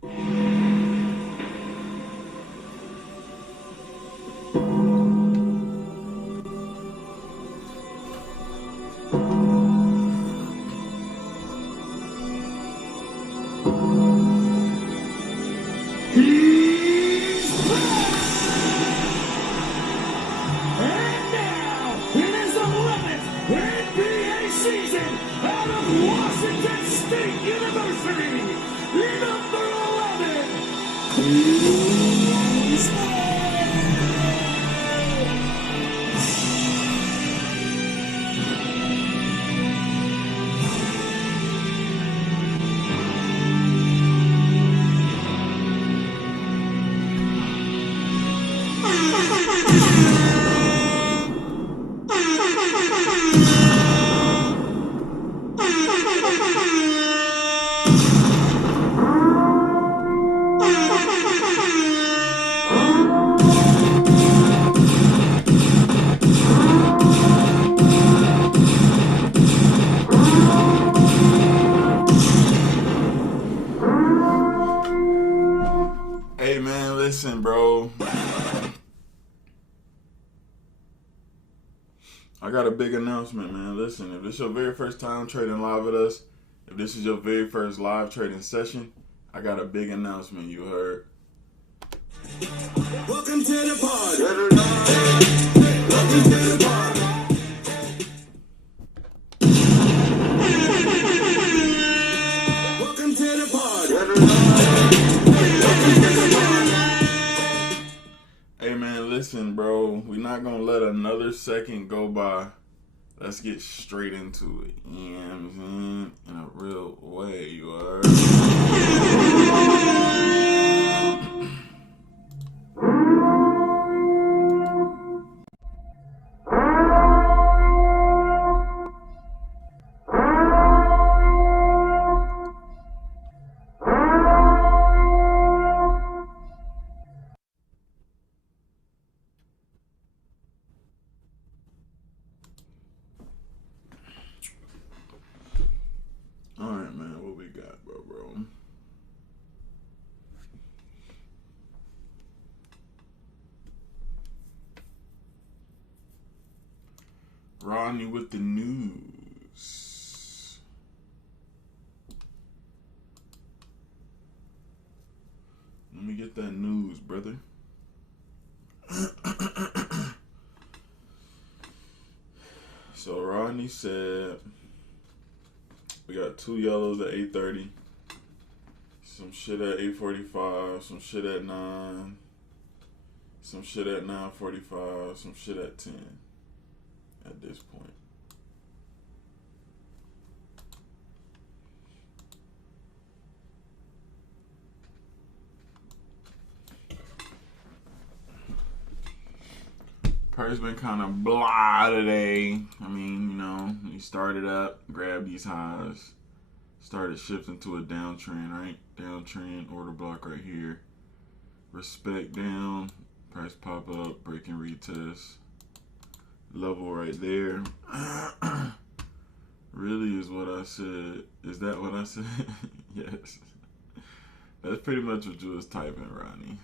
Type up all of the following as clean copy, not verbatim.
Hey man, listen, bro. I got a big announcement, man. Listen, if this is your very first time trading live with us, if this is your very first live trading session, I got a big announcement, you heard. Welcome to the pod. Welcome to the pod. Welcome to the pod. Hey man, listen, bro. We're not gonna let another second go by. Let's get straight into it. You know what I'm saying? In a real way, you are. Alright, man, what we got, bro? Rodney with the news. Let me get that news, brother. So Rodney said we got 2 yellows at 8:30, some shit at 8:45, some shit at 9, some shit at 9:45, some shit at 10 at this point. Price been kind of blah today. I mean, you know, he started up, grabbed these highs, started shifting to a downtrend, right? Downtrend, order block right here. Respect down, price pop up, break and retest. Level right there. Really is what I said. Is that what I said? Yes. That's pretty much what you was typing, Ronnie.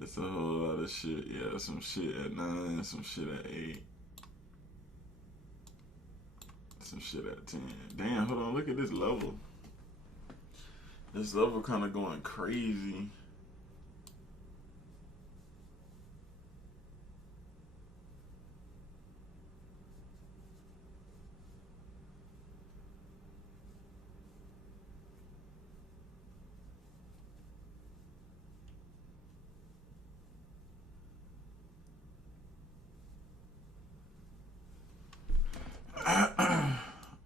It's a whole lot of shit. Yeah, some shit at 9, some shit at 8. Some shit at 10. Damn, hold on, look at this level. This level kind of going crazy.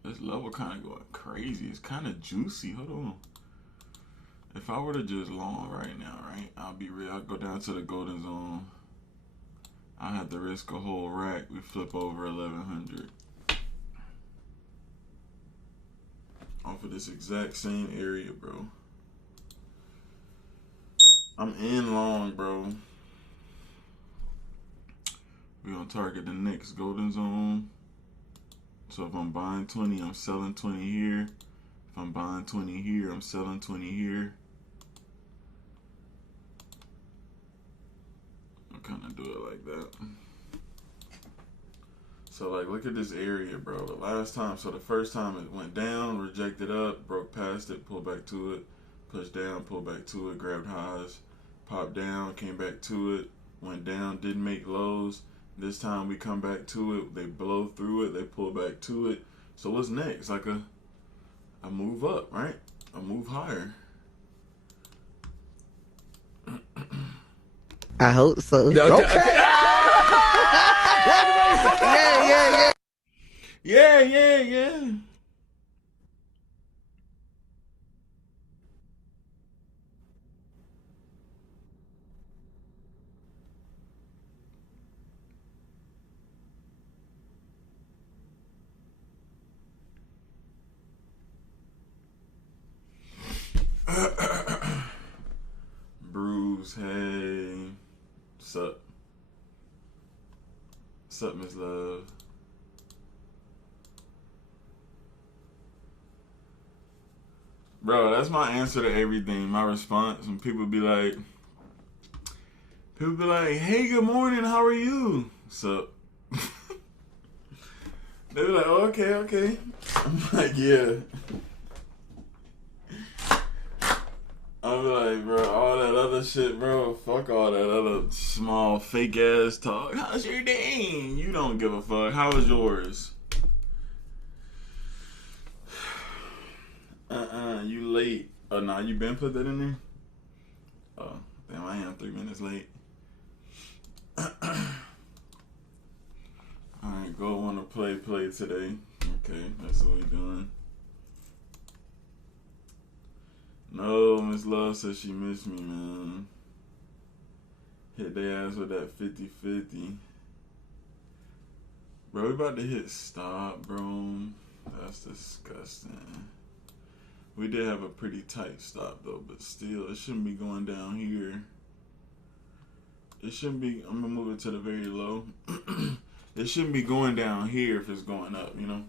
This level kind of going crazy. It's kind of juicy. Hold on. If I were to just long right now, right? I'll be real. I'll go down to the golden zone. I have to risk a whole rack. We flip over 1100 off of this exact same area, bro. I'm in long, bro. We're gonna target the next golden zone. So if I'm buying 20, I'm selling 20 here. If If I'm buying 20 here, I'm selling 20 here. I'll kind of do it like that. So, like, look at this area, bro. The last time, so the first time it went down, rejected up, broke past it, pulled back to it, pushed down, pulled back to it, grabbed highs, popped down, came back to it, went down, didn't make lows. This time we come back to it, they blow through it, they pull back to it. So what's next? Like a move up, right? A move higher. I hope so. Okay. Yeah. Bruce, hey. Sup, Miss Love. Bro, that's my answer to everything. My response when people be like, hey, good morning, how are you? Sup. They be like, oh, okay. I'm like, yeah. I'm like, bro, all that other shit, bro. Fuck all that other small fake ass talk. How's your day? You don't give a fuck. How was yours? You late. Oh, nah, you been put that in there? Oh, damn, I am 3 minutes late. Alright, go wanna play today. Okay, that's what we doing. No, Miss Love says she missed me, man. Hit their ass with that 50-50. Bro, we about to hit stop, bro. That's disgusting. We did have a pretty tight stop, though, but still, it shouldn't be going down here. It shouldn't be, I'm gonna move it to the very low. It shouldn't be going down here if it's going up, you know?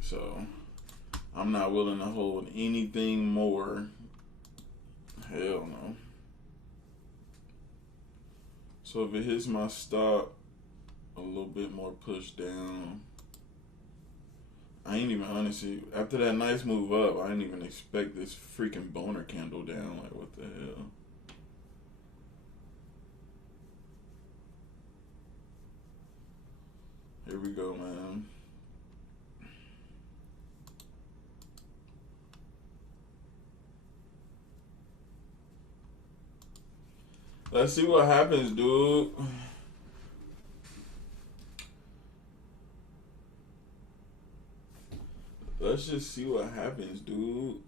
So, I'm not willing to hold anything more. Hell no. So if it hits my stop, a little bit more push down. I ain't even, honestly, after that nice move up, I didn't even expect this freaking boner candle down. Like, what the hell? Here we go, man. Let's see what happens, dude. Let's just see what happens, dude.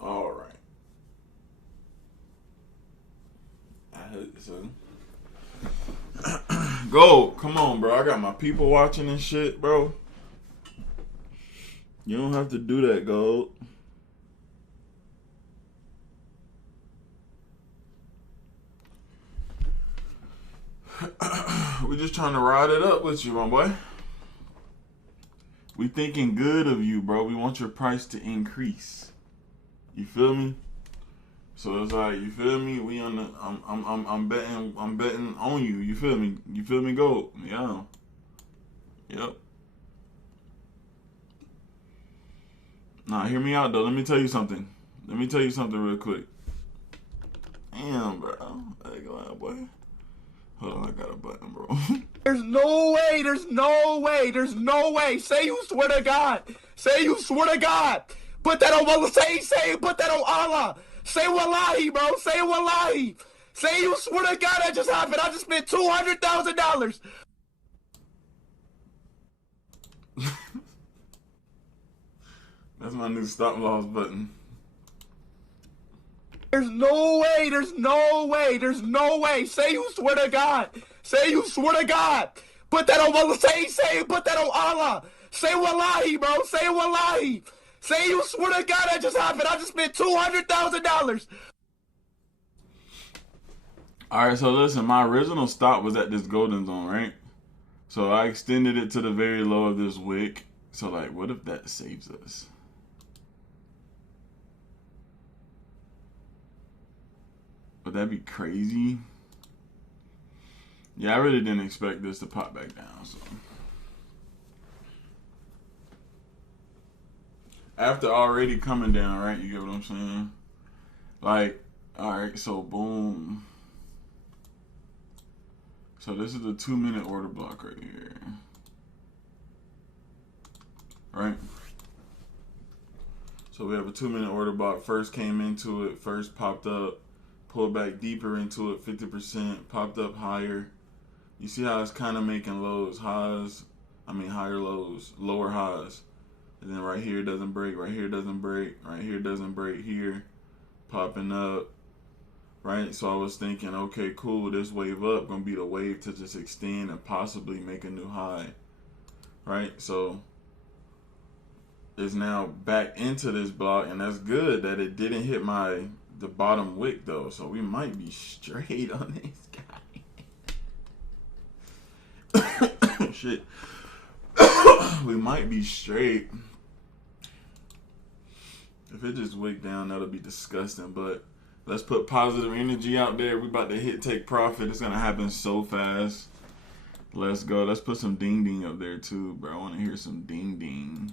All right. I hope so. Go, come on, bro. I got my people watching and shit, bro. You don't have to do that, Gold. We just trying to ride it up with you, my boy. We thinking good of you, bro. We want your price to increase. You feel me? So it's like, you feel me? We on the, I'm betting on you. You feel me? You feel me, Gold? Yeah. Yep. Nah, hear me out though. Let me tell you something. Real quick. Damn, bro. Hey, go ahead, boy. Hold on, I got a button, bro. There's no way. Say you swear to God. Put that on Allah. Put that on Allah. Say wallahi, bro. Say wallahi. Say you swear to God that just happened. I just spent $200,000. That's my new stop loss button. There's no way. Say you swear to God. Put that on Allah. Say put that on Allah. Say wallahi, bro. Say wallahi. Say you swear to God that just happened. I just spent $200,000. All right, so listen, my original stop was at this golden zone, right? So I extended it to the very low of this wick. So like, what if that saves us? Would that be crazy? Yeah, I really didn't expect this to pop back down, so. After already coming down, right? You get what I'm saying? Like, all right, so boom. So this is the 2-minute order block right here. Right? So we have a 2-minute order block. First came into it, first popped up, pulled back deeper into it, 50%, popped up higher. You see how it's kind of making lows, highs, higher lows, lower highs. And then right here doesn't break, right here doesn't break, right here doesn't break here, popping up, right? So I was thinking, okay, cool, this wave up gonna be the wave to just extend and possibly make a new high, right? So it's now back into this block, and that's good that it didn't hit the bottom wick though. So we might be straight on this guy. Shit. We might be straight. If it just wick down, that'll be disgusting. But let's put positive energy out there. We about to take profit. It's gonna happen so fast. Let's go. Let's put some ding ding up there too, bro. I want to hear some ding ding.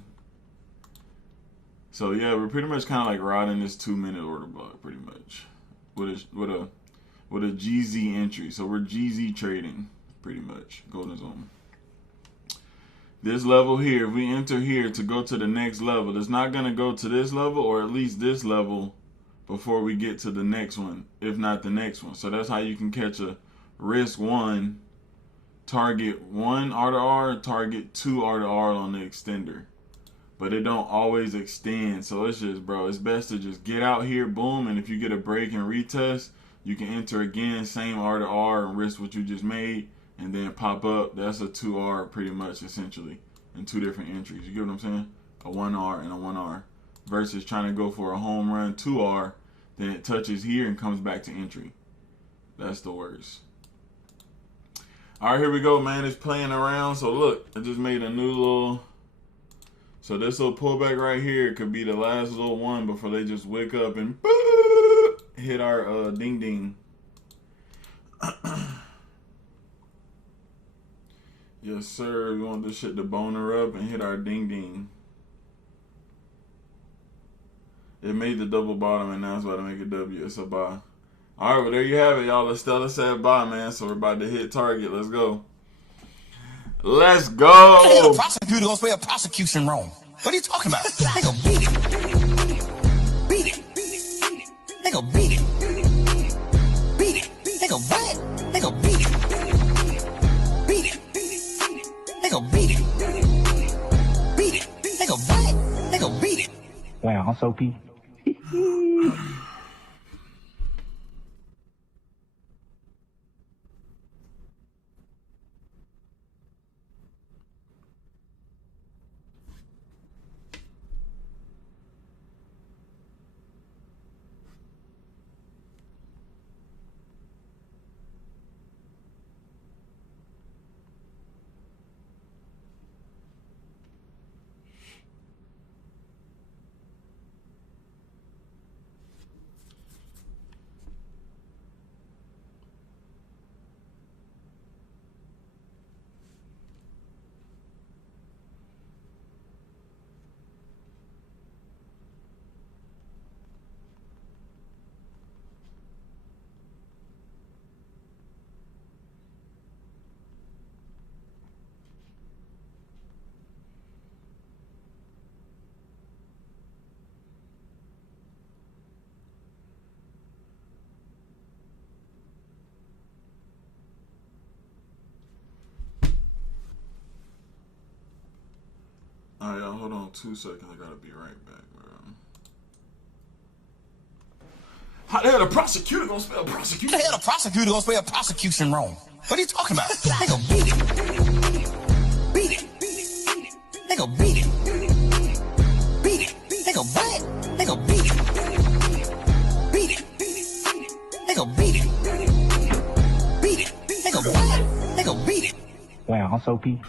So yeah, we're pretty much kind of like riding this 2-minute order block, pretty much, with a GZ entry. So we're GZ trading, pretty much. Golden zone. This level here, if we enter here to go to the next level, it's not going to go to this level or at least this level before we get to the next one, if not the next one. So that's how you can catch a risk 1, target 1 R to R, target 2 R to R on the extender. But it don't always extend. So it's just, bro, it's best to just get out here, boom, and if you get a break and retest, you can enter again, same R to R and risk what you just made. And then pop up, that's a 2R pretty much, essentially, in 2 different entries. You get what I'm saying? A 1R and a 1R. Versus trying to go for a home run 2R, then it touches here and comes back to entry. That's the worst. All right, here we go, man. It's playing around. So look, I just made a new little... So this little pullback right here could be the last little one before they just wake up and hit our ding ding. Yes, sir. We want this shit to boner up and hit our ding ding. It made the double bottom and now it's about to make a W. It's a buy. All right, well, there you have it, y'all. Estella said buy, man. So we're about to hit target. Let's go. Let's go. Hey, the prosecutor gonna spell prosecution wrong. What are you talking about? They gonna beat it. Beat it. They gonna beat it. Beat it. They gonna what? They gonna beat it. Beat it. They gonna beat it. Beat it. They gonna what? They gonna beat it. Wow, I'm so pee. All right, y'all, hold on 2 seconds. I gotta be right back, bro. How the hell the prosecutor gonna spell prosecution? How the hell the prosecutor gonna spell prosecution wrong? What are you talking about? They gonna beat it. Beat it. They Nigga beat it. Beat it. Nigga what? Nigga beat it. Beat it. Nigga beat it. Beat it. Nigga what? Nigga beat it. Wow, I'm so pee.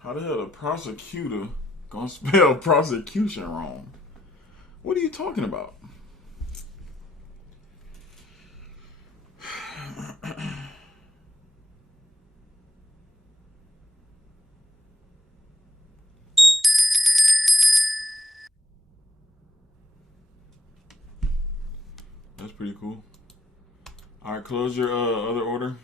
How the hell the prosecutor gonna spell prosecution wrong? What are you talking about? That's pretty cool. All right, close your other order.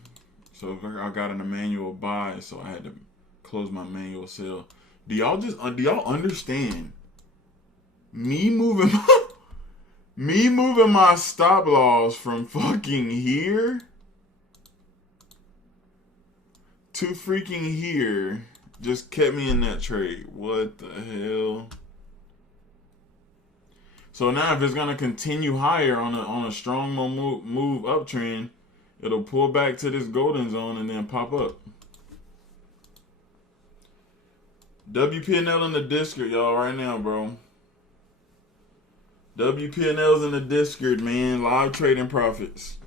So I got an manual buy, so I had to close my manual sell. Do y'all understand? Me moving my stop loss from fucking here to freaking here just kept me in that trade. What the hell? So now if it's gonna continue higher on a strong move uptrend, it'll pull back to this golden zone and then pop up. WPNL in the Discord, y'all, right now, bro. WPNL's in the Discord, man. Live trading profits.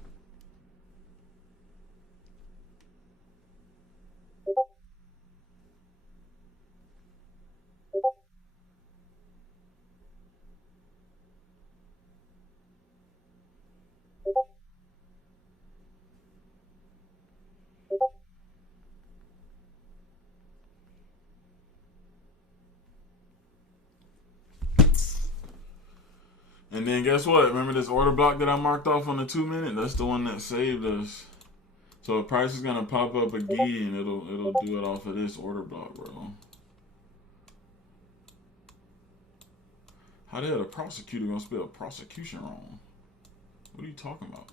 And then guess what? Remember this order block that I marked off on the 2 minute? That's the one that saved us. So the price is gonna pop up again. It'll do it off of this order block, bro. How the hell the prosecutor gonna spell prosecution wrong? What are you talking about?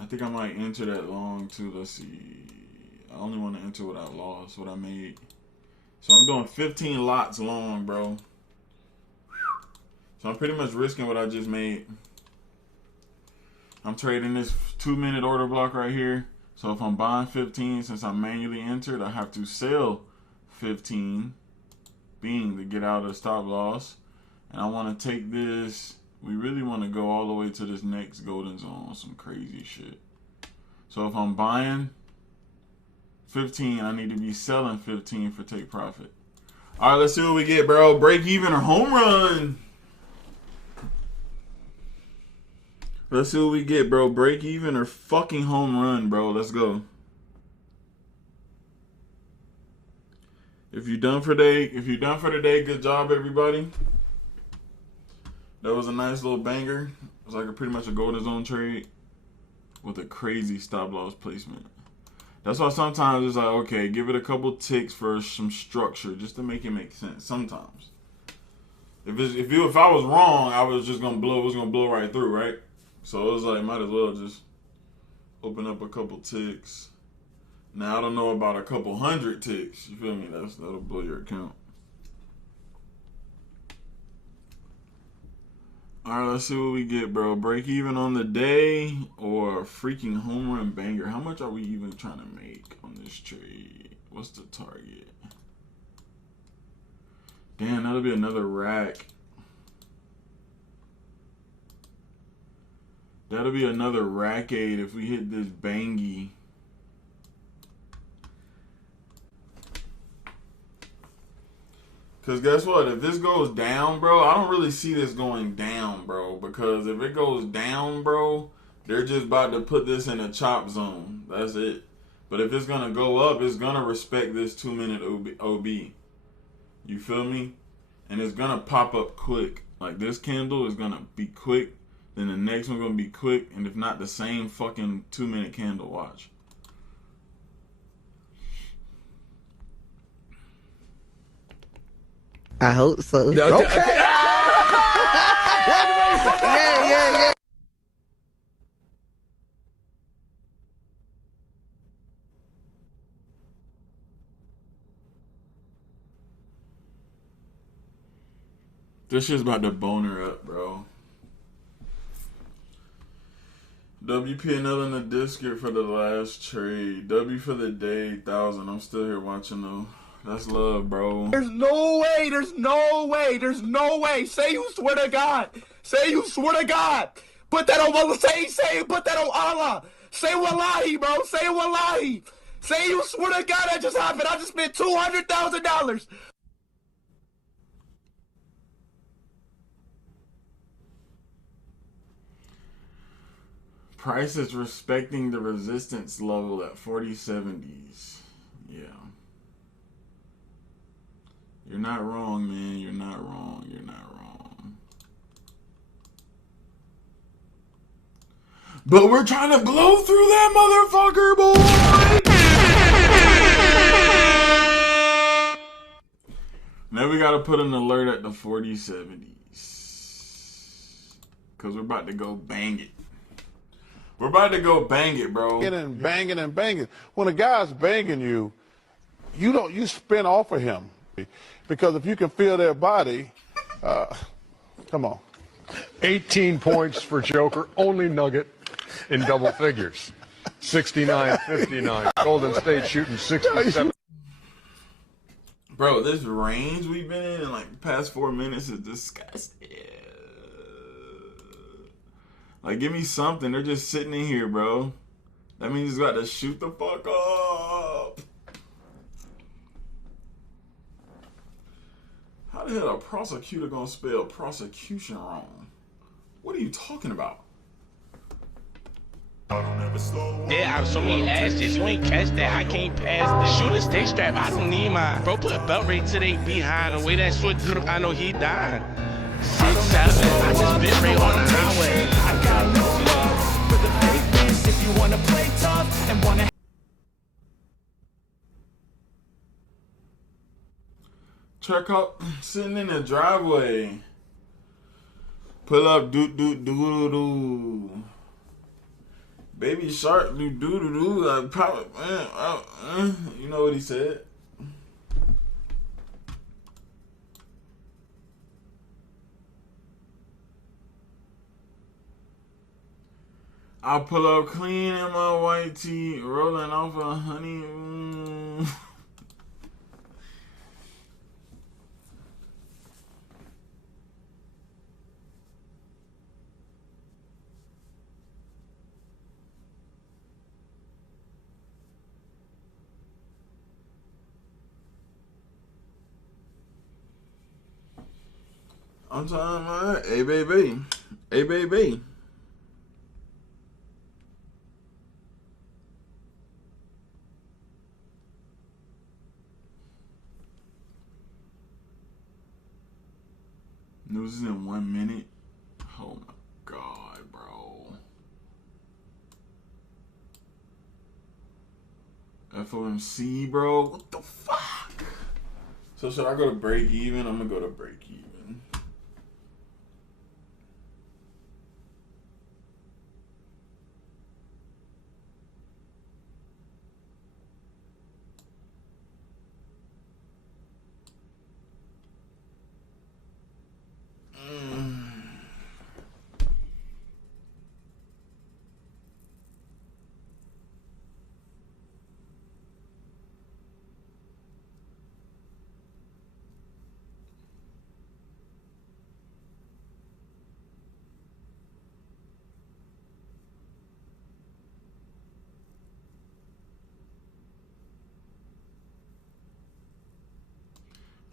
I think I might enter that long too. Let's see. I only want to enter what I lost, what I made. So I'm doing 15 lots long, bro. So I'm pretty much risking what I just made. I'm trading this 2 minute order block right here. So if I'm buying 15, since I manually entered, I have to sell 15, being to get out of stop loss. And I want to take this. We really want to go all the way to this next golden zone, some crazy shit. So if I'm buying 15, I need to be selling 15 for take profit. All right, let's see what we get, bro. Break even or home run. Let's see what we get, bro. Break even or fucking home run, bro. Let's go. If you're done for today, good job, everybody. That was a nice little banger. It was like pretty much a golden zone trade with a crazy stop loss placement. That's why sometimes it's like, okay, give it a couple ticks for some structure just to make it make sense. Sometimes, if I was wrong, I was just gonna blow. It was gonna blow right through, right? So it was like, might as well just open up a couple ticks. Now I don't know about a couple hundred ticks. You feel me? That'll blow your account. All right, let's see what we get, bro. Break even on the day or a freaking home run banger. How much are we even trying to make on this trade? What's the target? Damn, that'll be another rack. That'll be another rack 8 if we hit this bangy. Because guess what? If this goes down, bro, I don't really see this going down, bro. Because if it goes down, bro, they're just about to put this in a chop zone. That's it. But if it's going to go up, it's going to respect this 2 minute OB. You feel me? And it's going to pop up quick. Like this candle is going to be quick. Then the next one's going to be quick. And if not, the same fucking 2 minute candle. Watch. I hope so. Okay. Yeah. This shit's about to bone her up, bro. WP another in the discount for the last trade. W for the day, 1,000. I'm still here watching though. That's love, bro. There's no way. There's no way. There's no way. Say you swear to God. Say you swear to God. Put that on Allah. Say put that on Allah. Say wallahi, bro. Say wallahi. Say you swear to God that just happened. I just spent $200,000. Price is respecting the resistance level at 4070s. Yeah. You're not wrong, man. You're not wrong. You're not wrong. But we're trying to blow through that motherfucker, boy! Now we gotta put an alert at the 4070s. Because we're about to go bang it. We're about to go bang it, bro. And banging and banging. When a guy's banging you, you spin off of him. Because if you can feel their body, come on. 18 points for Joker, only Nugget in double figures. 69-59. Golden State shooting 67. Bro, this range we've been in like the past 4 minutes is disgusting. Like, give me something. They're just sitting in here, bro. That means he's got to shoot the fuck up. How the hell a prosecutor gonna spell prosecution wrong? What are you talking about? Yeah, so he asked this. You ain't catch that. I can't pass the shooter stick strap. I don't need mine. Bro, put a belt right to they behind. The way that switch, I know he died. 6, 7. I just bit right on the highway. I got no love for the fakeness. If you wanna play tough and wanna. Truck up, sitting in the driveway. Pull up, do. Baby shark, do. Like, pop, you know what he said. I pull up clean in my white tee, rolling off a honey. I'm talking about, hey baby, hey baby. News in 1 minute. Oh my god, bro. FOMC, bro. What the fuck? So should I go to break even? I'm gonna go to break even.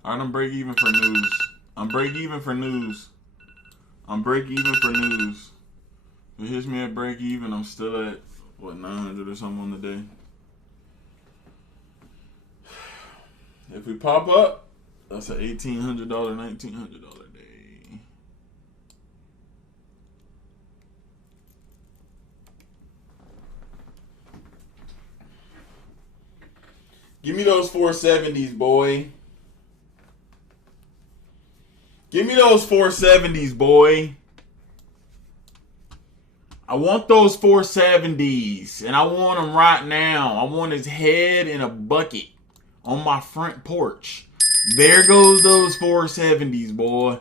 Alright, I'm break even for news. I'm break even for news. I'm break even for news. If it hits me at break even, I'm still at, what, 900 or something on the day. If we pop up, that's an $1,800, $1,900 day. Give me those 470s, boy. Give me those 470s, boy. I want those 470s, and I want them right now. I want his head in a bucket on my front porch. There goes those 470s, boy.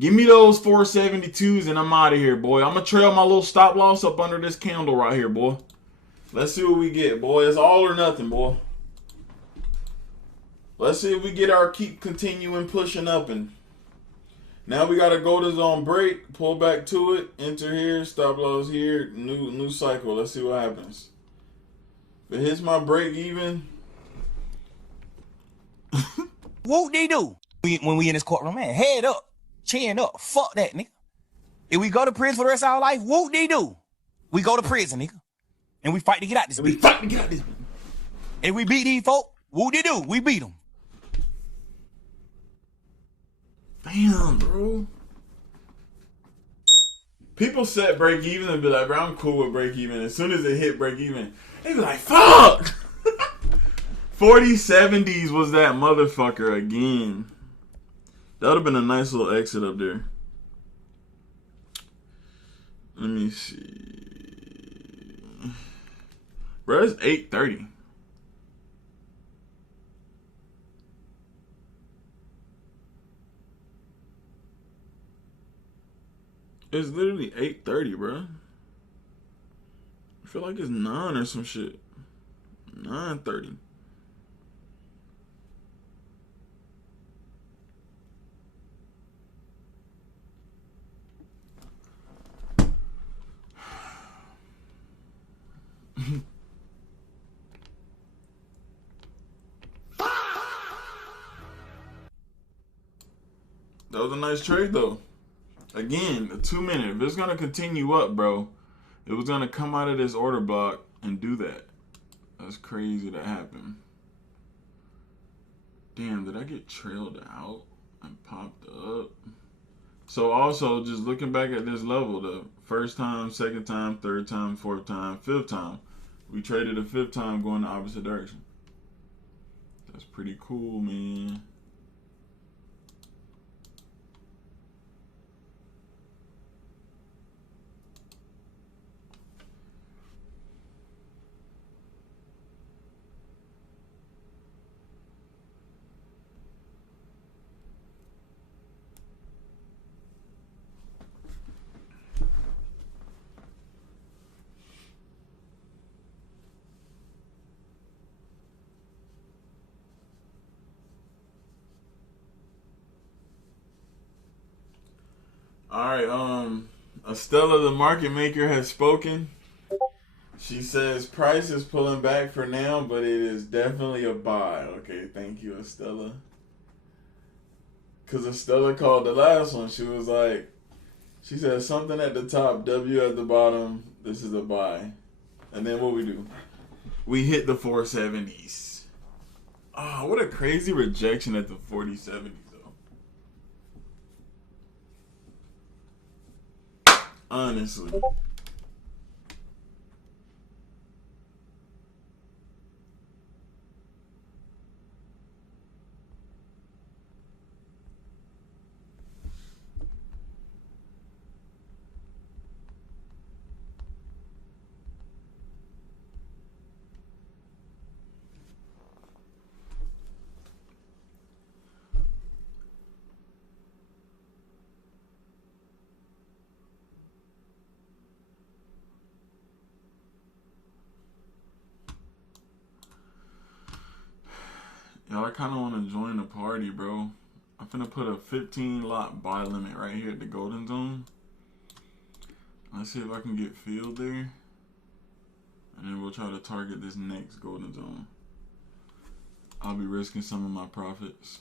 Give me those 472s and I'm out of here, boy. I'm going to trail my little stop loss up under this candle right here, boy. Let's see what we get, boy. It's all or nothing, boy. Let's see if we get our keep continuing pushing up. And now we got a golden zone break. Pull back to it. Enter here. Stop loss here. New cycle. Let's see what happens. If it hits my break even. Whoop-de-doo. When we in this courtroom, man, head up. Chin up. Fuck that, nigga. If we go to prison for the rest of our life, whoop-de-doo. We go to prison, nigga. And we fight to get out this bitch. If we beat these folk, whoop-de-doo. We beat them. Damn, bro. People set break even and be like, bro, I'm cool with break even. As soon as it hit break even, they be like, fuck. 4070s was that motherfucker again. That would have been a nice little exit up there. Let me see. Bro, it's 8:30. It's literally 8:30, bro. I feel like it's 9 or some shit. 9:30. That was a nice trade, though. Again, a 2 minute. If it's going to continue up, bro, it was going to come out of this order block and do that. That's crazy that happened. Damn, did I get trailed out and popped up? So also, just looking back at this level, the first time, second time, third time, fourth time, fifth time, we traded a fifth time going the opposite direction. That's pretty cool, man. All right, Estella, the market maker, has spoken. She says price is pulling back for now, but it is definitely a buy. Okay, thank you, Estella. Because Estella called the last one. She was like, she said something at the top, W at the bottom. This is a buy. And then what we do? We hit the 470s. Oh, what a crazy rejection at the 4070s. Honestly. Yo, I kind of want to join the party, bro. I'm finna put a 15 lot buy limit right here at the golden zone. Let's see if I can get filled there. And then we'll try to target this next golden zone. I'll be risking some of my profits.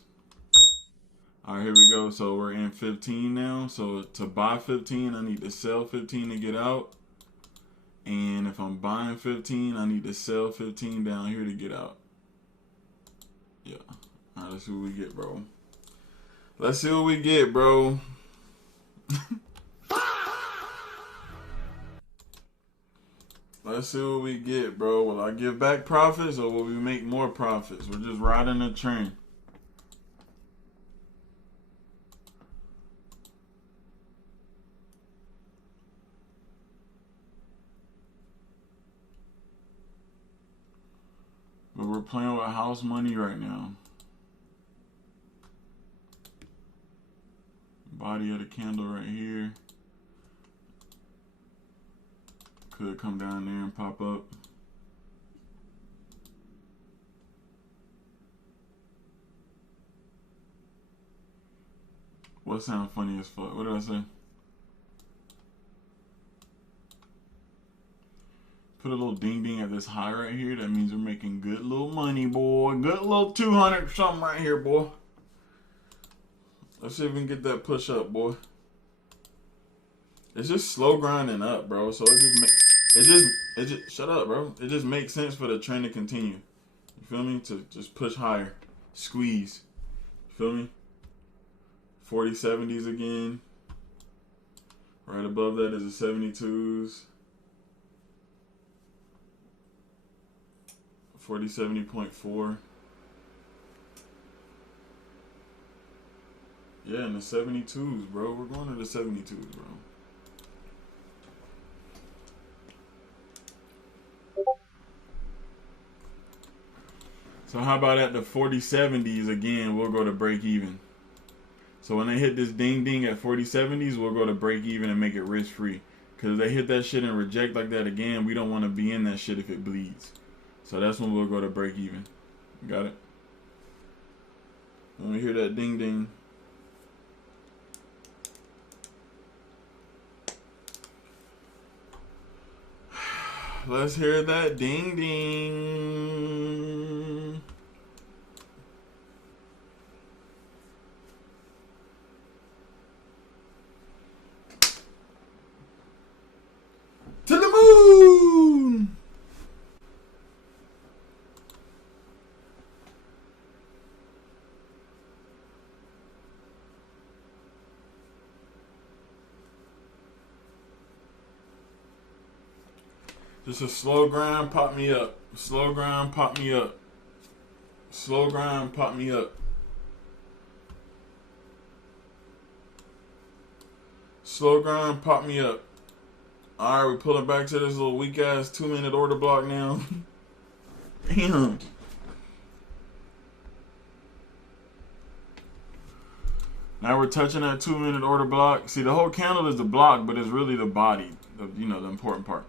Alright, here we go. So we're in 15 now. So to buy 15, I need to sell 15 to get out. And if I'm buying 15, I need to sell 15 down here to get out. Yeah. Alright, let's see what we get, bro. Let's see what we get, bro. Let's see what we get, bro. Will I give back profits or will we make more profits? We're just riding a train. But we're playing with house money right now. Body of the candle right here. Could come down there and pop up. What sound funny as fuck? What did I say? Put a little ding ding at this high right here. That means we're making good little money, boy. Good little 200 something right here, boy. Let's see if we can get that push up, boy. It's just slow grinding up, bro. So it just shut up, bro. It just makes sense for the trend to continue. You feel me? To just push higher, squeeze. You feel me? 40-70s again. Right above that is the 72s. 40-70.4. Yeah, in the 72s, bro. We're going to the 72s, bro. So how about at the 40-70s again, we'll go to break even. So when they hit this ding ding at 40-70s, we'll go to break even and make it risk free. Because if they hit that shit and reject like that again, we don't want to be in that shit if it bleeds. So that's when we'll go to break even. Got it? When we hear that ding ding. Let's hear that ding ding. To the moon. Just a slow grind, pop me up. Slow grind, pop me up. Slow grind, pop me up. Slow grind, pop me up. Alright, we're pulling back to this little weak ass 2-minute order block now. Damn. Now we're touching that 2-minute order block. See, the whole candle is the block, but it's really the body, the important part.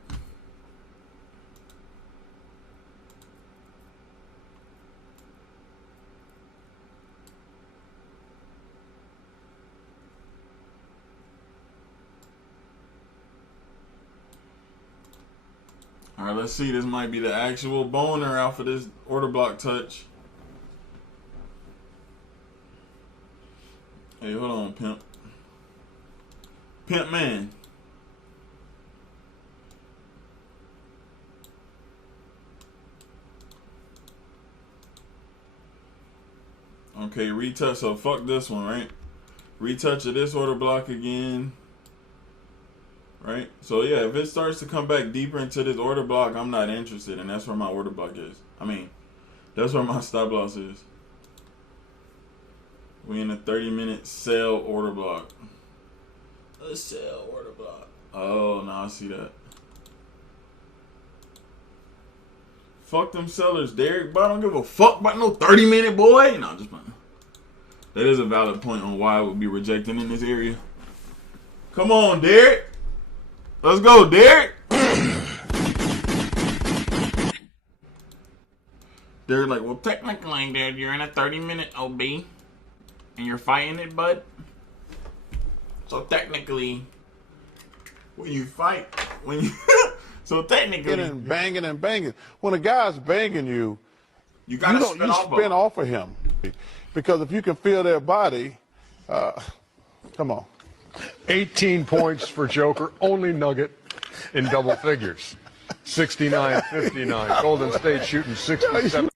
All right, let's see. This might be the actual boner out for this order block touch. Hey, hold on, pimp. Pimp man. Okay, retouch. So fuck this one, right? Retouch of this order block again. Right? So yeah, if it starts to come back deeper into this order block, I'm not interested, and that's where my order block is. I mean, that's where my stop loss is. We in a 30-minute sell order block. A sell order block. Oh, now I see that. Fuck them sellers, Derek. But I don't give a fuck about no 30-minute boy. No, just fine. That is a valid point on why I would be rejecting in this area. Come on, Derek. Let's go, Derek. They're like, well, technically, dude, you're in a 30-minute OB, and you're fighting it, bud. So technically, when you fight, so technically, and banging and banging. When a guy's banging you, you gotta spin off of him, because if you can feel their body, come on. 18 points for Joker, only nugget in double figures. 69-59. Golden State shooting 67.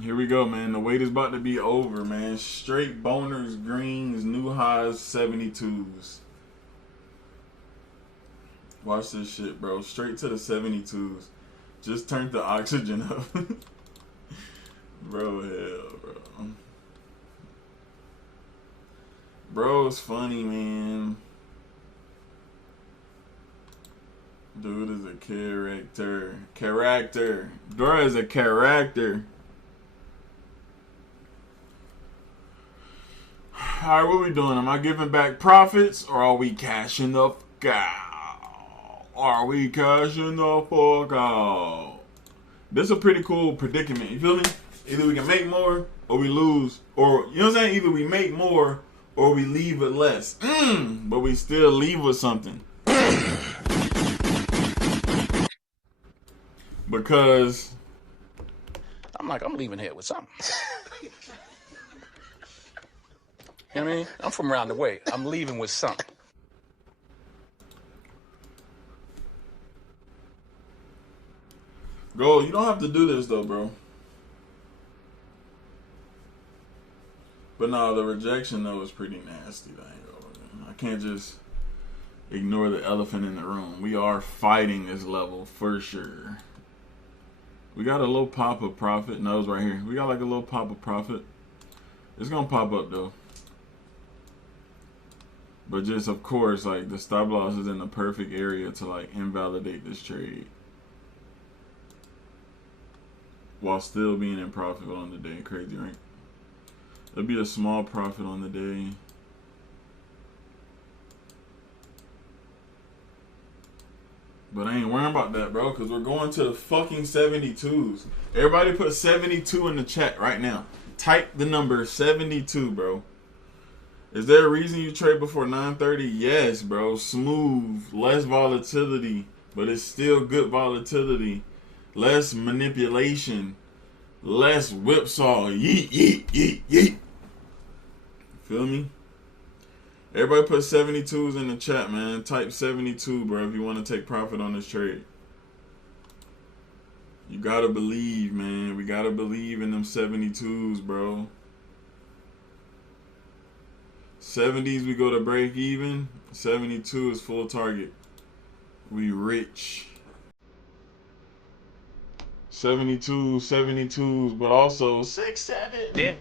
Here we go, man. The wait is about to be over, man. Straight boners, greens, new highs, 72s. Watch this shit, bro. Straight to the 72s. Just turned the oxygen up. Bro, hell, bro. Bro's funny, man. Dude is a character. Character. Bro is a character. Alright, what we doing? Am I giving back profits or are we cashing the fuck out? Are we cashing the fuck out? This is a pretty cool predicament. You feel me? Either we can make more or we lose. Or, you know what I'm saying? Either we make more or we leave with less. But we still leave with something. Because I'm leaving here with something. You know what I mean? I'm from around the way. I'm leaving with something. Gold, you don't have to do this though, bro. But no, the rejection though is pretty nasty. I can't just ignore the elephant in the room. We are fighting this level for sure. We got a little pop of profit. No, it's right here. We got like a little pop of profit. It's gonna pop up though. But just of course, like the stop loss is in the perfect area to like invalidate this trade. While still being in profit on the day. Crazy, right? It'll be a small profit on the day. But I ain't worrying about that, bro, because we're going to the fucking 72s. Everybody put 72 in the chat right now. Type the number 72, bro. Is there a reason you trade before 9:30? Yes, bro. Smooth, less volatility, but it's still good volatility. Less manipulation, less whipsaw. Yeet, yeet, yeet, yeet. Feel me? Everybody put 72s in the chat, man. Type 72, bro, if you want to take profit on this trade. You gotta believe, man. We gotta believe in them 72s, bro. 70s, we go to break even. 72 is full target. We rich. 72s, but also 6, 7. Yeah.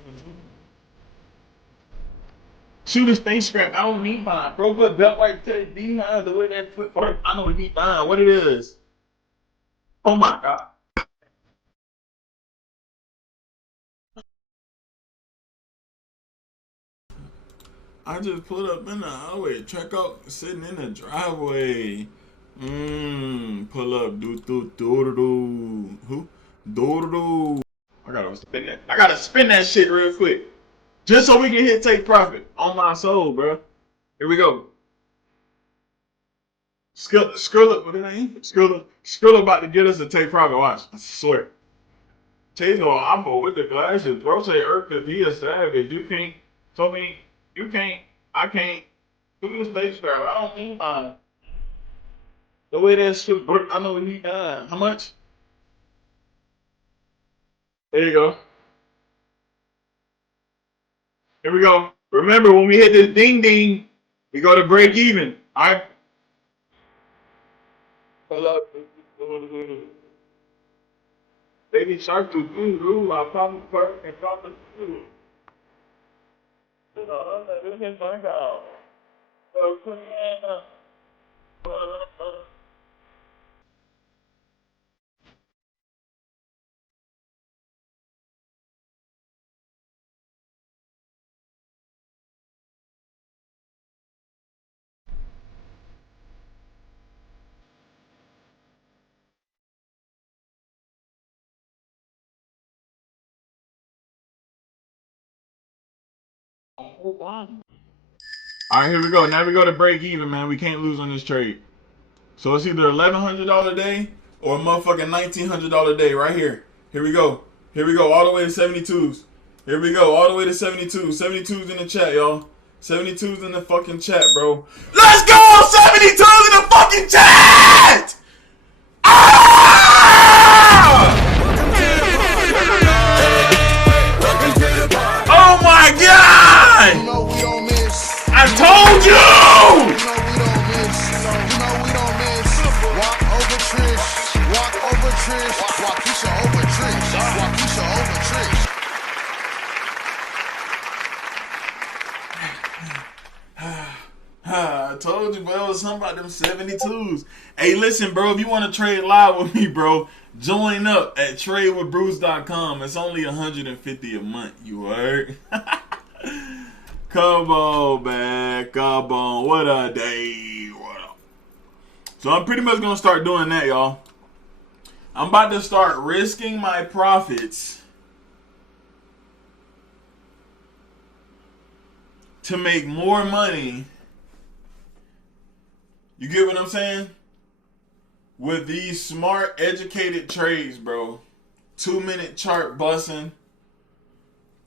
Shoot a space scrap. I don't need mine. Bro, put belt right to the D9 the way that foot. I know the D9. What it is. Oh my God. I just put up in the highway. Check out sitting in the driveway. Pull up. Do. Who? Do. I gotta spin that shit real quick. Just so we can hit take profit. On my soul, bro. Here we go. Skrilla, what is that name? Skrilla about to get us to take profit. Watch. I swear. Chase no Oppo with the glasses. Bro say Earth could be a savage. You can't. So me. You can't. I can't. Do the space grab. I don't need mine. The way that shit work, I know we need how much? There you go. Here we go. Remember, when we hit this ding ding, we go to break even. All right. Hold up. Baby shark to do. I found the first and found the two. This is my God. All right, here we go. Now we go to break even, man. We can't lose on this trade. So it's either $1,100 day or a motherfucking $1,900 day right here. Here we go. Here we go. All the way to 72s. Here we go. All the way to 72s. 72s in the chat, y'all. 72s in the fucking chat, bro. Let's go! 72s in the fucking chat! Ah! Oh my God! I told you! I told you, bro. It was something about them 72s. Hey, listen, bro. If you want to trade live with me, bro, join up at tradewithbruce.com. It's only $150 a month. You heard? Come on, man. Come on. What a day. What up? So I'm pretty much going to start doing that, y'all. I'm about to start risking my profits to make more money. You get what I'm saying? With these smart, educated trades, bro. 2-minute chart bussing.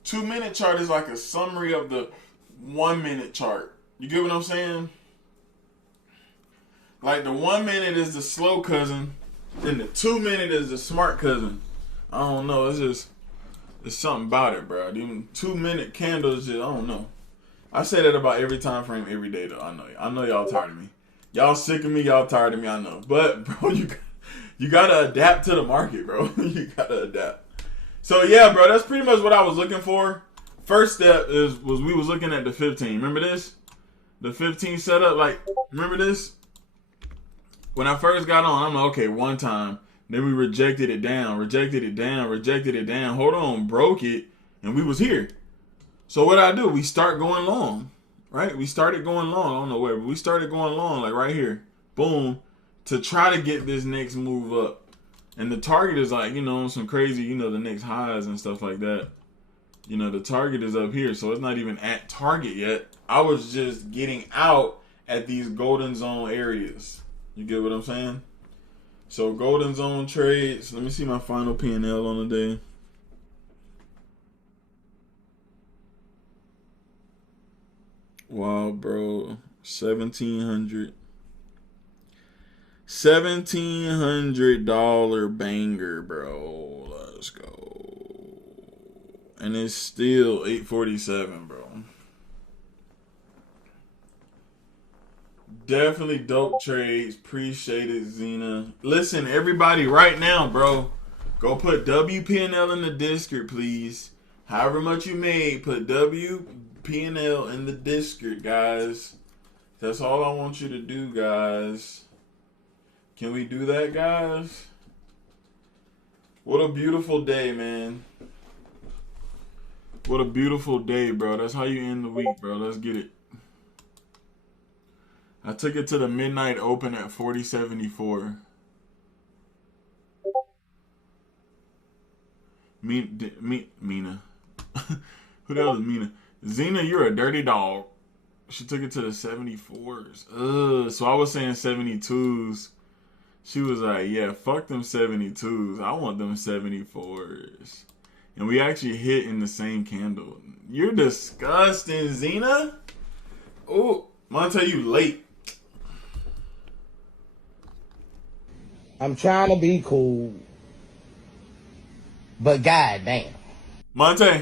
2-minute chart is like a summary of the 1-minute chart. You get what I'm saying? Like the 1 minute is the slow cousin, then the 2-minute is the smart cousin. I don't know. It's something about it, bro. Them 2-minute candles, just I don't know. I say that about every time frame, every day, though. I know y'all tired of me. Y'all sick of me. Y'all tired of me. I know. But bro, you gotta adapt to the market, bro. You gotta adapt. So yeah, bro, that's pretty much what I was looking for. First step was we was looking at the 15. Remember this? The 15 setup. Like, remember this? When I first got on, I'm like, okay, one time. Then we rejected it down, rejected it down, rejected it down. Hold on, broke it, and we was here. So what I do? We start going long, right? We started going long. I don't know where, but we started going long, like right here. Boom, to try to get this next move up. And the target is like, some crazy, the next highs and stuff like that. The target is up here, so it's not even at target yet. I was just getting out at these golden zone areas. You get what I'm saying? So golden zone trades. Let me see my final P&L on the day. Wow, bro. $1,700 banger, bro. Let's go. And it's still 847, bro. Definitely dope trades. Appreciate it, Zena. Listen, everybody, right now, bro, go put WPNL in the Discord, please. However much you made, put WPNL in the Discord, guys. That's all I want you to do, guys. Can we do that, guys? What a beautiful day, man. What a beautiful day, bro. That's how you end the week, bro. Let's get it. I took it to the midnight open at 40.74. Mina. Who the hell is Mina? Zena, you're a dirty dog. She took it to the 74s. So I was saying 72s. She was like, yeah, fuck them 72s. I want them 74s. And we actually hit in the same candle. You're disgusting, Zena. Oh, Monte, you late. I'm trying to be cool, but goddamn. Monte.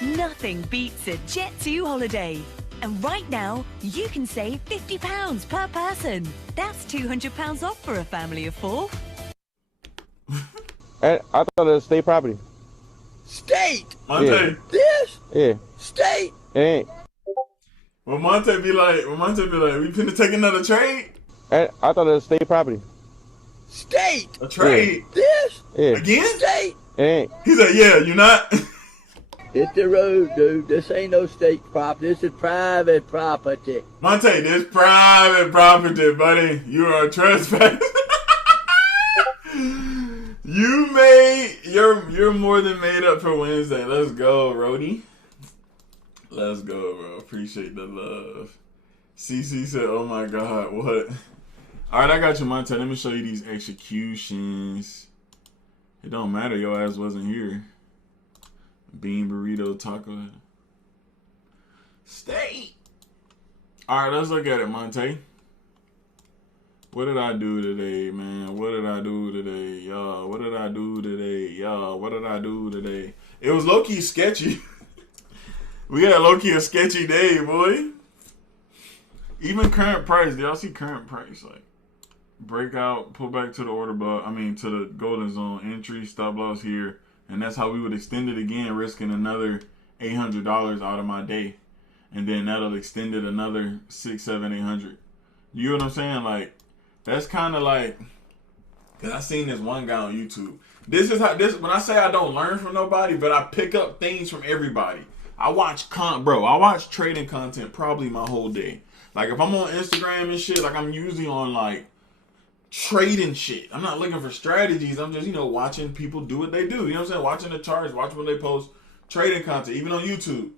Nothing beats a Jet2 holiday. And right now, you can save £50 per person. That's £200 off for a family of 4. I thought it was state property. State? Monte. Yeah. This? Yeah. State? It ain't. When Monte be like, we finna take another trade? I thought it was state property. State? A trade? Yeah. This? Yeah. Again? State? It ain't. He's like, yeah, you not? It's the road, dude. This ain't no state property. This is private property. Monte, this private property, buddy. You are a trespasser. You're more than made up for Wednesday. Let's go, Rody. Let's go, bro. Appreciate the love. CC said, oh my God, what? All right, I got you, Monte. Let me show you these executions. It don't matter. Your ass wasn't here. Bean burrito taco. Stay. All right, let's look at it, Monte. What did I do today, man? What did I do today, y'all? What did I do today, y'all? What did I do today? It was low-key sketchy. We had low-key a sketchy day, boy. Even current price. Did y'all see current price? Like, breakout, pull back to the order block. I mean, to the golden zone. Entry, stop loss here. And that's how we would extend it again, risking another $800 out of my day. And then that'll extend it another $600, $700, $800. You know what I'm saying? Like, that's kind of like, because I seen this one guy on YouTube. This is how, when I say I don't learn from nobody, but I pick up things from everybody. I watch I watch trading content probably my whole day. Like if I'm on Instagram and shit, like I'm usually on like trading shit. I'm not looking for strategies. I'm just, watching people do what they do. You know what I'm saying? Watching the charts, watching when they post trading content, even on YouTube.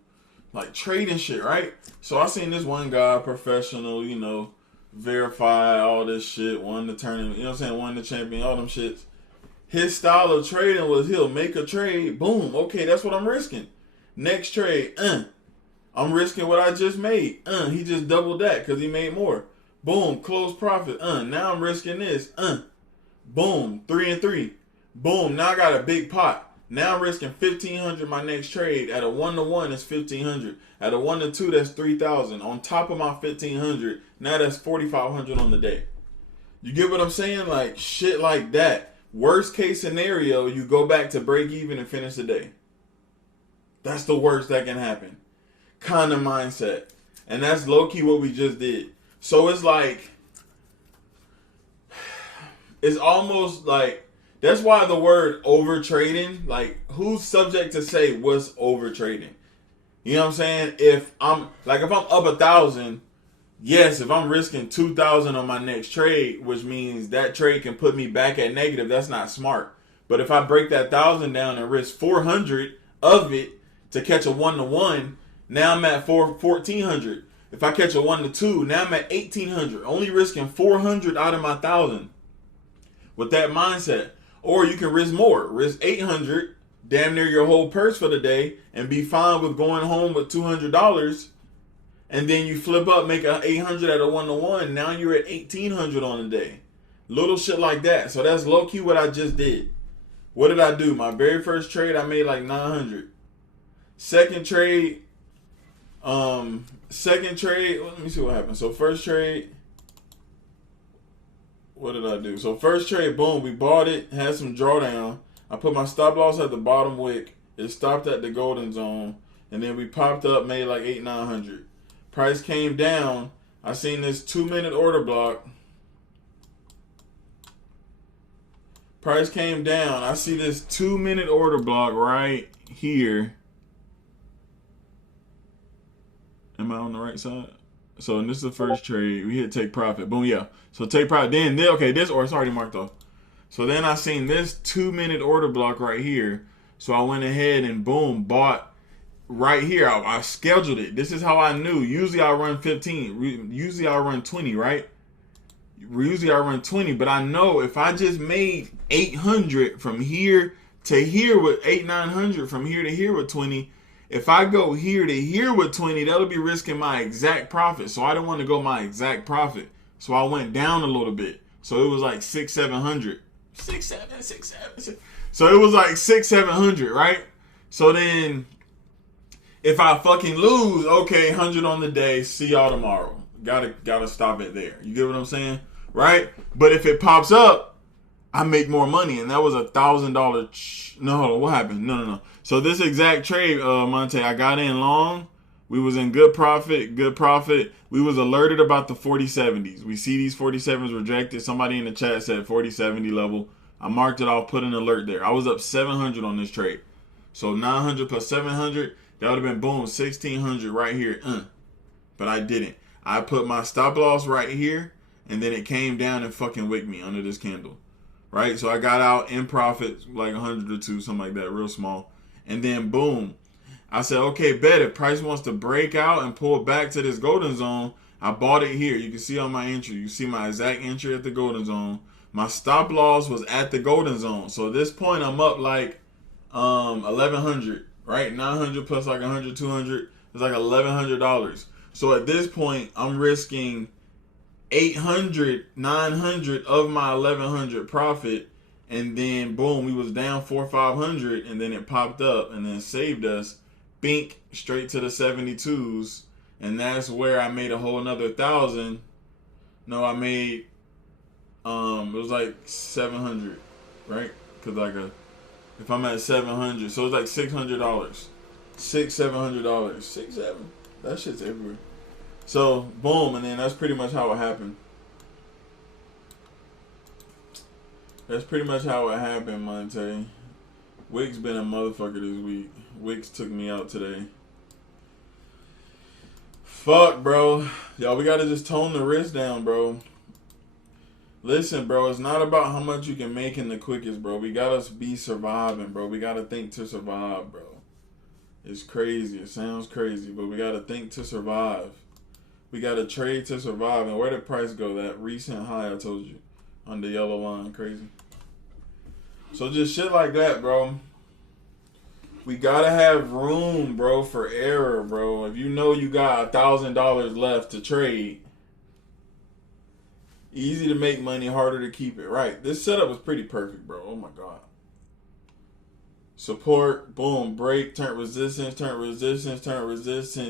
Like trading shit, right? So I seen this one guy, professional, verified, all this shit, won the tournament, you know what I'm saying? Won the champion, all them shits. His style of trading was he'll make a trade, boom, okay, that's what I'm risking. Next trade, I'm risking what I just made. He just doubled that because he made more. Boom, close profit. Now I'm risking this. Boom, 3 and 3. Boom, now I got a big pot. Now I'm risking $1,500 my next trade. At a 1-to-1, that's $1,500. At a 1-to-2, that's $3,000. On top of my $1,500, now that's $4,500 on the day. You get what I'm saying? Like shit like that. Worst case scenario, you go back to break even and finish the day. That's the worst that can happen. Kind of mindset. And that's low-key what we just did. So it's like, it's almost like, that's why the word over trading, like who's subject to say what's over trading? You know what I'm saying? If I'm up 1,000, yes, if I'm risking 2,000 on my next trade, which means that trade can put me back at negative, that's not smart. But if I break that 1,000 down and risk 400 of it to catch a 1-to-1, now I'm at 1,400. If I catch a 1-to-2, now I'm at 1,800. Only risking 400 out of my 1,000 with that mindset. Or you can risk more. Risk 800, damn near your whole purse for the day, and be fine with going home with $200. And then you flip up, make a 800 at a 1-to-1. Now you're at 1,800 on the day. Little shit like that. So that's low key what I just did. What did I do? My very first trade, I made like 900. Second trade, let me see what happened. So first trade, what did I do? So first trade, boom, we bought it, had some drawdown. I put my stop loss at the bottom wick. It stopped at the golden zone. And then we popped up, made like 800-900. Price came down. I seen this 2-minute order block. Price came down. I see this 2-minute order block right here. Am I on the right side? So this is the first trade. We hit take profit. Boom, yeah. So take profit. Then okay, this order's already marked off. So then I seen this 2-minute order block right here. So I went ahead and boom, bought right here. I scheduled it. This is how I knew. Usually I run 15. Usually I run 20, right? Usually I run 20, but I know if I just made 800 from here to here with 800-900, from here to here with 20, if I go here to here with 20, that'll be risking my exact profit. So I didn't want to go my exact profit. So I went down a little bit. So it was like 600-700. 600. So it was like 600-700, right? So then if I fucking lose, okay, 100 on the day, see y'all tomorrow. Gotta stop it there. You get what I'm saying? Right? But if it pops up, I make more money, and that was $1,000. No, what happened? No. So this exact trade, Monte, I got in long. We was in good profit. We was alerted about the 40-70s. We see these 40-70s rejected. Somebody in the chat said 40-70 level. I marked it off, put an alert there. I was up 700 on this trade. So 900 plus 700, that would have been boom, 1,600 right here. But I didn't. I put my stop loss right here, and then it came down and fucking wicked me under this candle. Right? So I got out in profit, like 100 or 2, something like that, real small. And then boom. I said, okay, bet if price wants to break out and pull back to this golden zone, I bought it here. You can see on my entry. You see my exact entry at the golden zone. My stop loss was at the golden zone. So at this point, I'm up like 1,100, right? 900 plus like 100, 200. It's like $1,100. So at this point, I'm risking 800, 900 of my 1,100 profit. And then boom, we was down 400, 500, and then it popped up and then saved us. Bink, straight to the 72s, and that's where I made a whole another 1,000. No, I made it was like 700, right? Cause like if I'm at 700, so it's like $600, $700, 7. That shit's everywhere. So boom, and then that's pretty much how it happened. That's pretty much how it happened, Monte. Wick's been a motherfucker this week. Wicks took me out today. Fuck, bro. Y'all, we gotta just tone the risk down, bro. Listen, bro, it's not about how much you can make in the quickest, bro. We gotta be surviving, bro. We gotta think to survive, bro. It's crazy. It sounds crazy, but we gotta think to survive. We gotta trade to survive. And where did price go? That recent high I told you on the yellow line. Crazy. So just shit like that, bro. We gotta have room, bro, for error, bro. If you know you got $1,000 left to trade, easy to make money, harder to keep it. Right. This setup was pretty perfect, bro. Oh my god. Support, boom, break, turn resistance,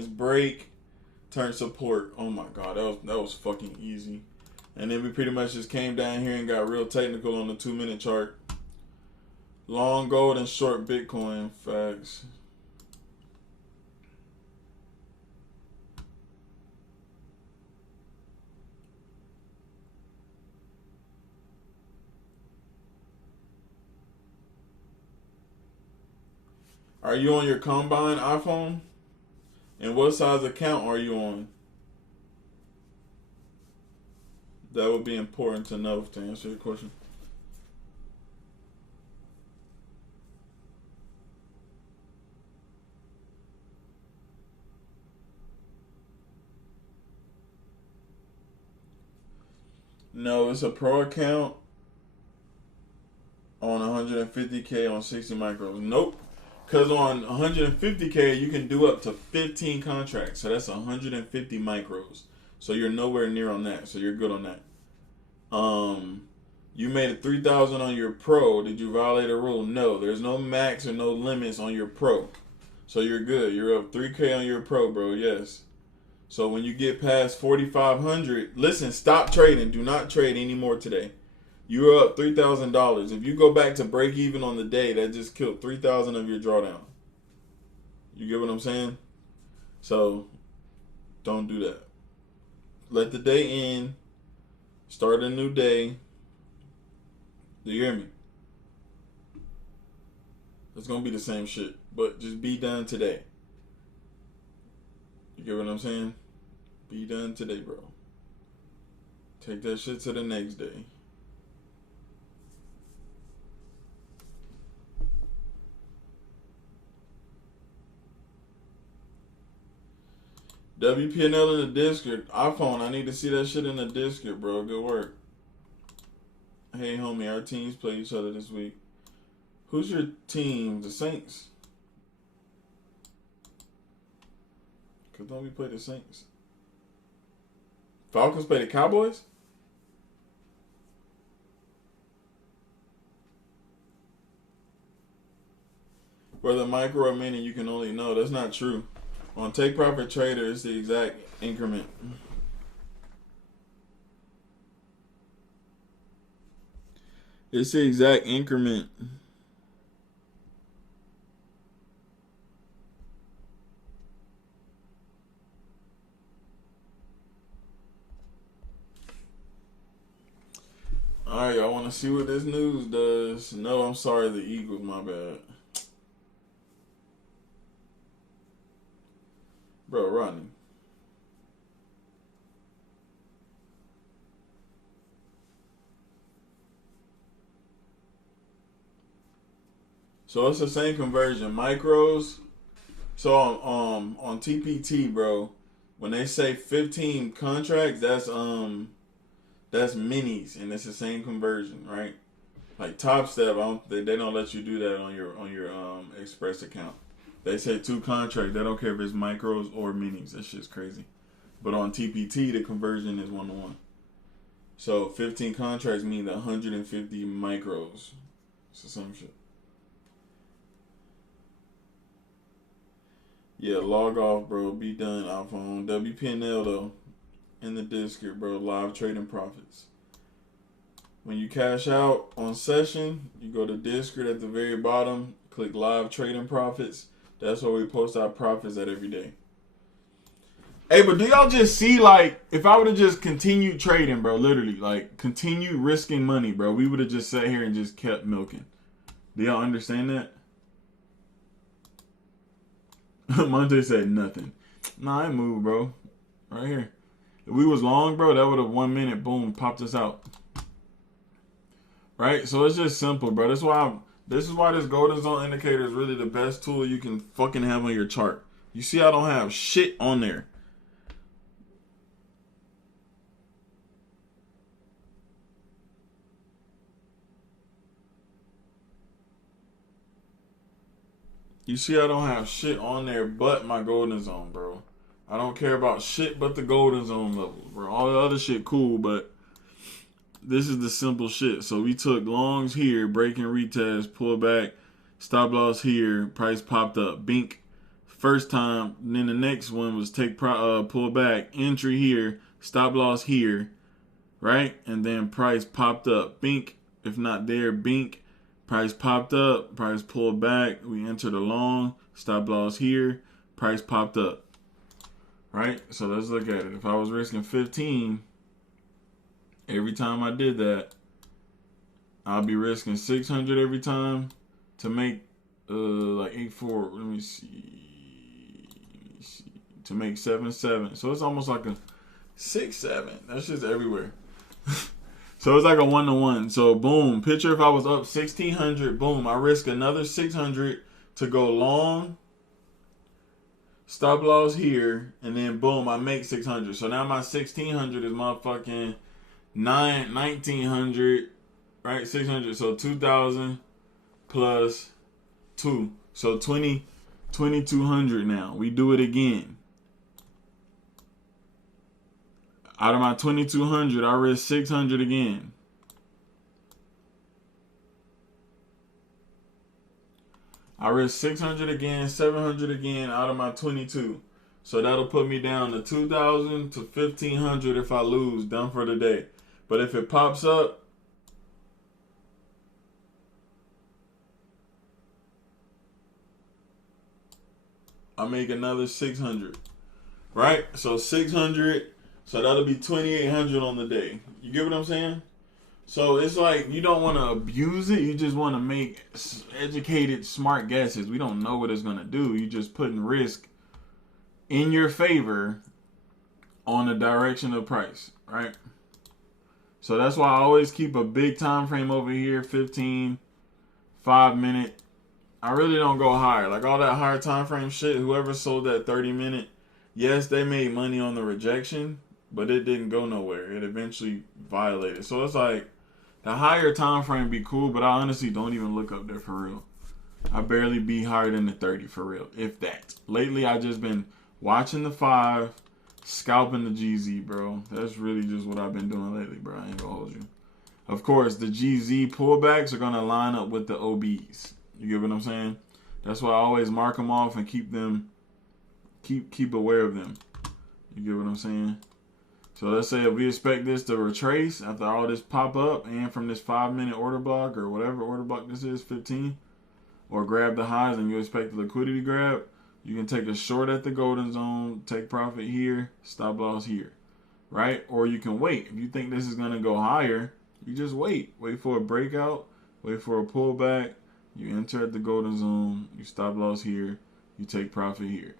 break, turn support. Oh my god, that was fucking easy. And then we pretty much just came down here and got real technical on the 2-minute chart. Long gold and short Bitcoin. Facts. Are you on your Combine iPhone? And what size account are you on? That would be important to know to answer your question. No, it's a pro account on 150K on 60 micros. Nope. Because on 150K, you can do up to 15 contracts. So that's 150 micros. So you're nowhere near on that. So you're good on that. You made it 3,000 on your pro. Did you violate a rule? No. There's no max or no limits on your pro. So you're good. You're up 3K on your pro, bro. Yes. So when you get past 4,500, listen, stop trading. Do not trade anymore today. You're up $3,000. If you go back to break even on the day, that just killed 3,000 of your drawdown. You get what I'm saying? So don't do that. Let the day end. Start a new day. Do you hear me? It's going to be the same shit, but just be done today. You get what I'm saying? Be done today, bro. Take that shit to the next day. WPNL in the Discord. iPhone, I need to see that shit in the Discord, bro. Good work. Hey, homie, our teams play each other this week. Who's your team? The Saints? Because don't we play the Saints? Falcons play the Cowboys? Whether micro or mini, you can only know. That's not true. On Take Profit Trader, it's the exact increment. It's the exact increment. Alright, y'all want to see what this news does? No, I'm sorry, the Eagles, my bad. Bro, Rodney. So it's the same conversion. Micros. So on TPT, bro, when they say 15 contracts, that's minis, and it's the same conversion, right? Like Top Step, they don't let you do that on your Express account. They say 2 contracts. They don't care if it's micros or minis. That shit's crazy. But on TPT, the conversion is 1-to-1. So 15 contracts mean 150 micros. It's the same shit. Yeah, log off, bro. Be done, iPhone. WPNL, though. In the Discord, bro. Live trading profits. When you cash out on session, you go to Discord at the very bottom. Click live trading profits. That's where we post our profits at every day. Hey, but do y'all just see, like, if I would have just continued trading, bro, literally, like, continued risking money, bro, we would have just sat here and just kept milking. Do y'all understand that? Monte said nothing. Nah, I moved, bro. Right here. If we was long, bro, that would have 1 minute, boom, popped us out. Right? So it's just simple, bro. This is why this golden zone indicator is really the best tool you can fucking have on your chart. You see I don't have shit on there. You see I don't have shit on there but my golden zone, bro. I don't care about shit but the golden zone level, bro. All the other shit cool, but this is the simple shit. So we took longs here, break and retest, pull back, stop loss here, price popped up, bink. First time, then the next one was take pull back, entry here, stop loss here, right? And then price popped up, bink. If not there, bink. Price popped up, price pulled back, we entered a long, stop loss here, price popped up. Right? So let's look at it. If I was risking 15, every time I did that, I'll be risking 600 every time to make like 8.4. Let me see. To make 7.7. So it's almost like a 6.7. That's just everywhere. So it's like a 1-to-1. So boom, picture if I was up 1,600, boom, I risk another 600 to go long, stop loss here, and then boom, I make 600. So now my 1,600 is my fucking 1,900, right? 600. So 2,000 plus 2. So 2,200 now. We do it again. Out of my 2,200, I risk 600 again. I risk 600 again, 700 again out of my 22. So that'll put me down to 2,000 to 1,500 if I lose, done for the day. But if it pops up, I make another 600. Right? So 600. So that'll be 2,800 on the day. You get what I'm saying? So it's like you don't want to abuse it. You just want to make educated, smart guesses. We don't know what it's going to do. You just putting risk in your favor on the direction of price, right? So that's why I always keep a big time frame over here, 15, 5 minute. I really don't go higher. Like all that higher time frame shit, whoever sold that 30 minute, yes, they made money on the rejection, but it didn't go nowhere. It eventually violated. So it's like the higher time frame be cool, but I honestly don't even look up there for real. I barely be higher than the 30 for real, if that. Lately, I just been watching the 5, scalping the GZ, bro. That's really just what I've been doing lately, bro. I ain't gonna hold you. Of course, the GZ pullbacks are gonna line up with the OBs. You get what I'm saying? That's why I always mark them off and keep them, keep aware of them. You get what I'm saying? So let's say if we expect this to retrace after all this pop up and from this 5 minute order block or whatever order block this is, 15, or grab the highs and you expect the liquidity grab, you can take a short at the golden zone, take profit here, stop loss here, right? Or you can wait. If you think this is going to go higher, you just wait. Wait for a breakout, wait for a pullback, you enter at the golden zone, you stop loss here, you take profit here.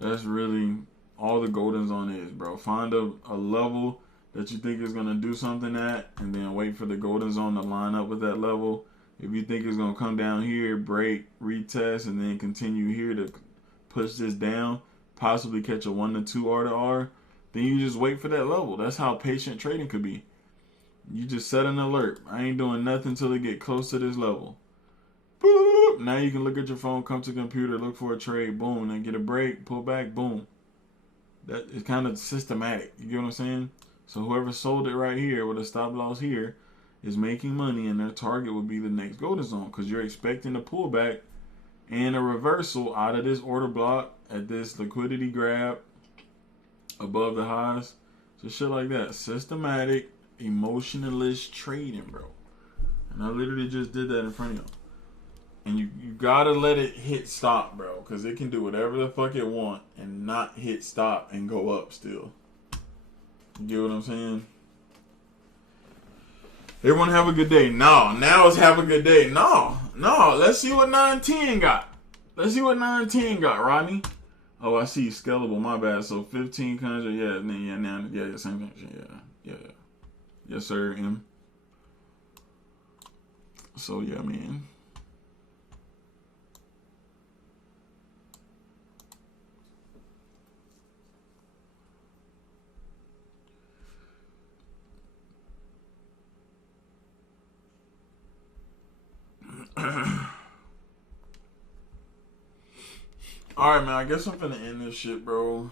That's really all the golden zone is, bro. Find a level that you think is going to do something at, and then wait for the golden zone to line up with that level. If you think it's going to come down here, break, retest, and then continue here to push this down, possibly catch a 1 to 2 R to R, then you just wait for that level. That's how patient trading could be. You just set an alert. I ain't doing nothing until it get close to this level. Boop. Now you can look at your phone, come to the computer, look for a trade, boom, and get a break, pull back, boom. That is kind of systematic. You get what I'm saying? So whoever sold it right here with a stop loss here is making money, and their target would be the next golden zone because you're expecting a pullback and a reversal out of this order block at this liquidity grab above the highs. So shit like that. Systematic, emotionless trading, bro. And I literally just did that in front of you. And you gotta let it hit stop, bro, because it can do whatever the fuck it want and not hit stop and go up still. You get what I'm saying? Everyone have a good day. No, now it's have a good day. No. Let's see what 910 got. Let's see what 910 got, Rodney. Oh, I see scalable. My bad. So 15 conjure. Yeah, same thing. Yeah. Yes, sir. M. So yeah, man. Alright, man, I guess I'm finna end this shit, bro.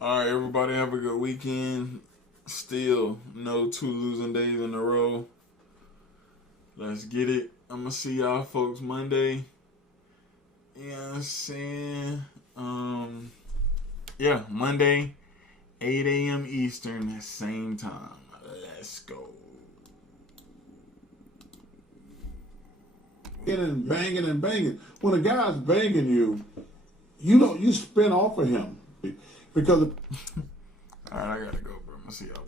Alright, everybody have a good weekend. Still no 2 losing days in a row. Let's get it. I'm gonna see y'all folks Monday. You know what I'm saying? Yeah, Monday, 8 a.m. Eastern, same time. Let's go. And banging. When a guy's banging you, you spin off of him. Because Alright, I gotta go, bro. I'm gonna see y'all.